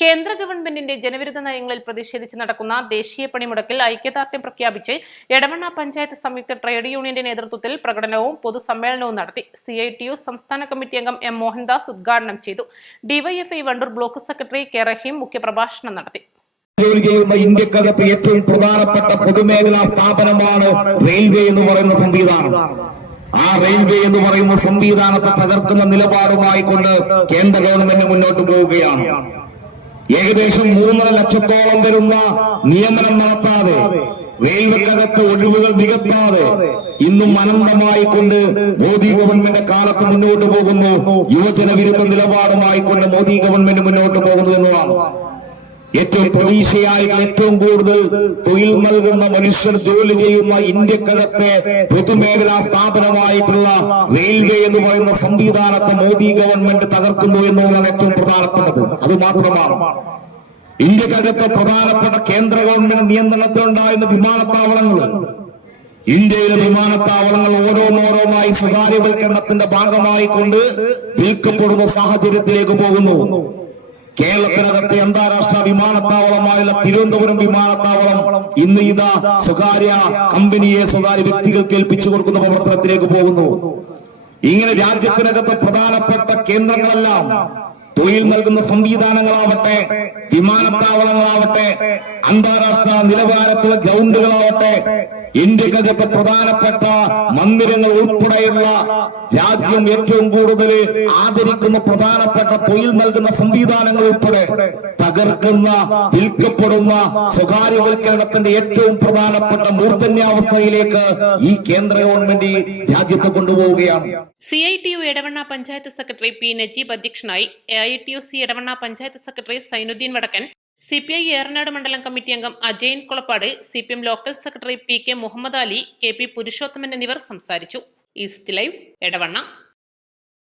കേന്ദ്ര ഗവൺമെന്റിന്റെ ജനവിരുദ്ധ നയങ്ങളിൽ പ്രതിഷേധിച്ച് നടക്കുന്ന ദേശീയ പണിമുടക്കിൽ ഐക്യദാർഢ്യം പ്രഖ്യാപിച്ച് എടവണ്ണ പഞ്ചായത്ത് സംയുക്ത ട്രേഡ് യൂണിയന്റെ നേതൃത്വത്തിൽ പ്രകടനവും പൊതുസമ്മേളനവും നടത്തി. CITU സംസ്ഥാന കമ്മിറ്റി അംഗം M. മോഹൻദാസ് ഉദ്ഘാടനം ചെയ്തു. DYFI Wandoor block secretary K. റഹീം മുഖ്യപ്രഭാഷണം നടത്തി. ജോലി ചെയ്യുന്ന ഇന്ത്യക്കകത്ത് ഏറ്റവും പ്രധാനപ്പെട്ട പൊതുമേഖലാ സ്ഥാപനമാണ് റെയിൽവേ എന്ന് പറയുന്ന സംവിധാനം. ആ റെയിൽവേ എന്ന് പറയുന്ന സംവിധാനത്തെ തകർക്കുന്ന നിലപാടുമായി കൊണ്ട് കേന്ദ്ര ഗവൺമെന്റ് മുന്നോട്ട് പോവുകയാണ്. ഏകദേശം 3.5 ലക്ഷത്തോളം വരുന്ന നിയമനം നടത്താതെ, റെയിൽവേക്കകത്ത് ഒഴിവുകൾ നികത്താതെ ഇന്നും അനന്തമായി കൊണ്ട് മോദി ഗവൺമെന്റ് കാലത്ത് മുന്നോട്ട് പോകുന്നു. യുവജന വിരുദ്ധ നിലപാടുമായി കൊണ്ട് മോദി ഗവൺമെന്റ് മുന്നോട്ട് പോകുന്നു എന്നതാണ്. ഏറ്റവും പ്രതീക്ഷയായിട്ടുള്ള ഏറ്റവും കൂടുതൽ തൊഴിൽ നൽകുന്ന മനുഷ്യർ ജോലി ചെയ്യുന്ന ഇന്ത്യക്കകത്തെ പൊതുമേഖലാ സ്ഥാപനമായിട്ടുള്ള റെയിൽവേ എന്ന് പറയുന്ന സംവിധാനത്തെ മോദി ഗവൺമെന്റ് തകർക്കുന്നു എന്നുള്ളതാണ് ഏറ്റവും പ്രധാനപ്പെട്ടത്. അത് മാത്രമാണ് ഇന്ത്യക്കകത്തെ പ്രധാനപ്പെട്ട കേന്ദ്ര ഗവൺമെന്റ് നിയന്ത്രണത്തിലുണ്ടായിരുന്ന വിമാനത്താവളങ്ങൾ, ഇന്ത്യയിലെ വിമാനത്താവളങ്ങൾ ഓരോന്നോരോന്നായി സ്വകാര്യവൽക്കരണത്തിന്റെ ഭാഗമായി കൊണ്ട് വിൽക്കപ്പെടുന്ന സാഹചര്യത്തിലേക്ക് പോകുന്നു. കേരളത്തിനകത്തെ അന്താരാഷ്ട്ര വിമാനത്താവളമായുള്ള തിരുവനന്തപുരം വിമാനത്താവളം ഇന്ന് ഇതാ സ്വകാര്യ കമ്പനിയെ, സ്വകാര്യ വ്യക്തികൾക്ക് ഏൽപ്പിച്ചു കൊടുക്കുന്ന പ്രവർത്തനത്തിലേക്ക് പോകുന്നു. ഇങ്ങനെ രാജ്യത്തിനകത്തെ പ്രധാനപ്പെട്ട കേന്ദ്രങ്ങളെല്ലാം, തൊഴിൽ നൽകുന്ന സംവിധാനങ്ങളാവട്ടെ, വിമാനത്താവളങ്ങളാവട്ടെ, അന്താരാഷ്ട്ര നിലവാരത്തിലുള്ള ഗ്രൗണ്ടുകളാവട്ടെ, ഇന്ത്യക്കകത്തെ പ്രധാനപ്പെട്ട മന്ദിരങ്ങൾ ഉൾപ്പെടെയുള്ള രാജ്യം ഏറ്റവും കൂടുതൽ ആദരിക്കുന്ന പ്രധാനപ്പെട്ട തൊഴിൽ നൽകുന്ന സംവിധാനങ്ങൾ ഉൾപ്പെടെ തകർക്കുന്ന, വിൽക്കപ്പെടുന്ന സ്വകാര്യവൽക്കരണത്തിന്റെ ഏറ്റവും പ്രധാനപ്പെട്ട മൂർധന്യാവസ്ഥയിലേക്ക് ഈ കേന്ദ്ര ഗവൺമെന്റ് രാജ്യത്തെ കൊണ്ടുപോവുകയാണ്. CITU Edavanna panchayat secretary P. Najeeb അധ്യക്ഷനായി. AITUC Edavanna panchayat secretary Zainuddin Vadakkan, CPI Eranad മണ്ഡലം കമ്മിറ്റി അംഗം Ajayan Kulappad, CPM local secretary P. K. Muhammad Ali, KP. Purushothaman എന്നിവർ സംസാരിച്ചു. East live, Edavanna.